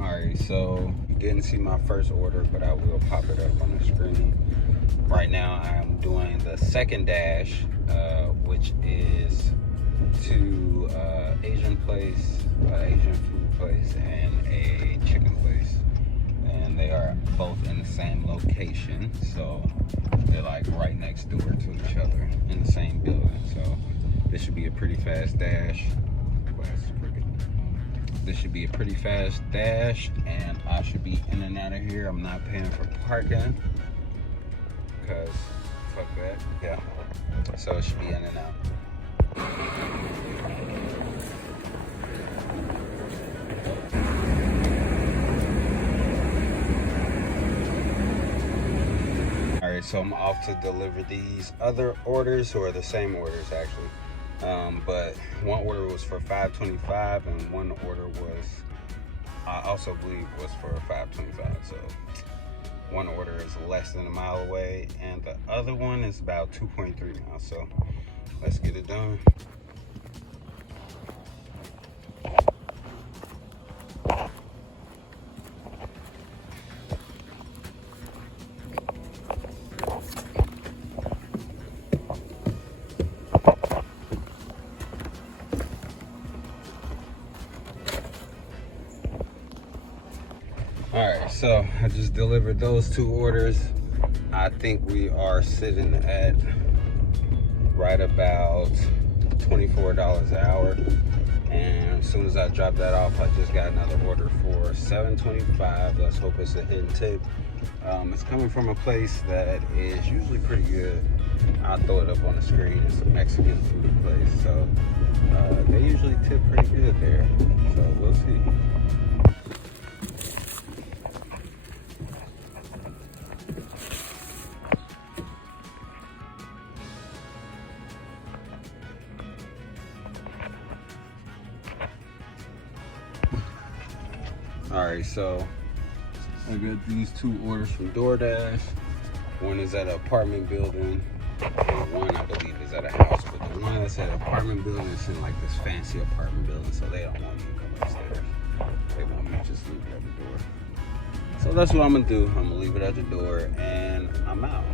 Alright, so you didn't see my first order, but I will pop it up on the screen. Right now I'm doing the second dash, which is to Asian place, Asian food place, and a chicken place. And they are both in the same location, so they're like right next door to each other in the same building. So this should be a pretty fast dash. This should be a pretty fast dash, and I should be in and out of here. I'm not paying for parking, because fuck that. Yeah. So it should be in and out. Alright, so I'm off to deliver these other orders, or the same orders actually. But one order was for $5.25, and one order was, I also believe, was for $5.25. So one order is less than a mile away, and the other one is about 2.3 miles. So let's get it done. Alright, so I just delivered those two orders. I think we are sitting at right about $24 an hour. And as soon as I drop that off, I just got another order for $7.25. Let's hope it's a hidden tip. It's coming from a place that is usually pretty good. I'll throw it up on the screen. It's a Mexican food place. So they usually tip pretty good there. So we'll see. Alright, so I got these two orders from Doordash. One is at an apartment building, and one I believe is at a house. But the one that's at an apartment building is in like this fancy apartment building, so they don't want me to come upstairs. They want me to just leave it at the door. So that's what I'm gonna do. I'm gonna leave it at the door, and I'm out.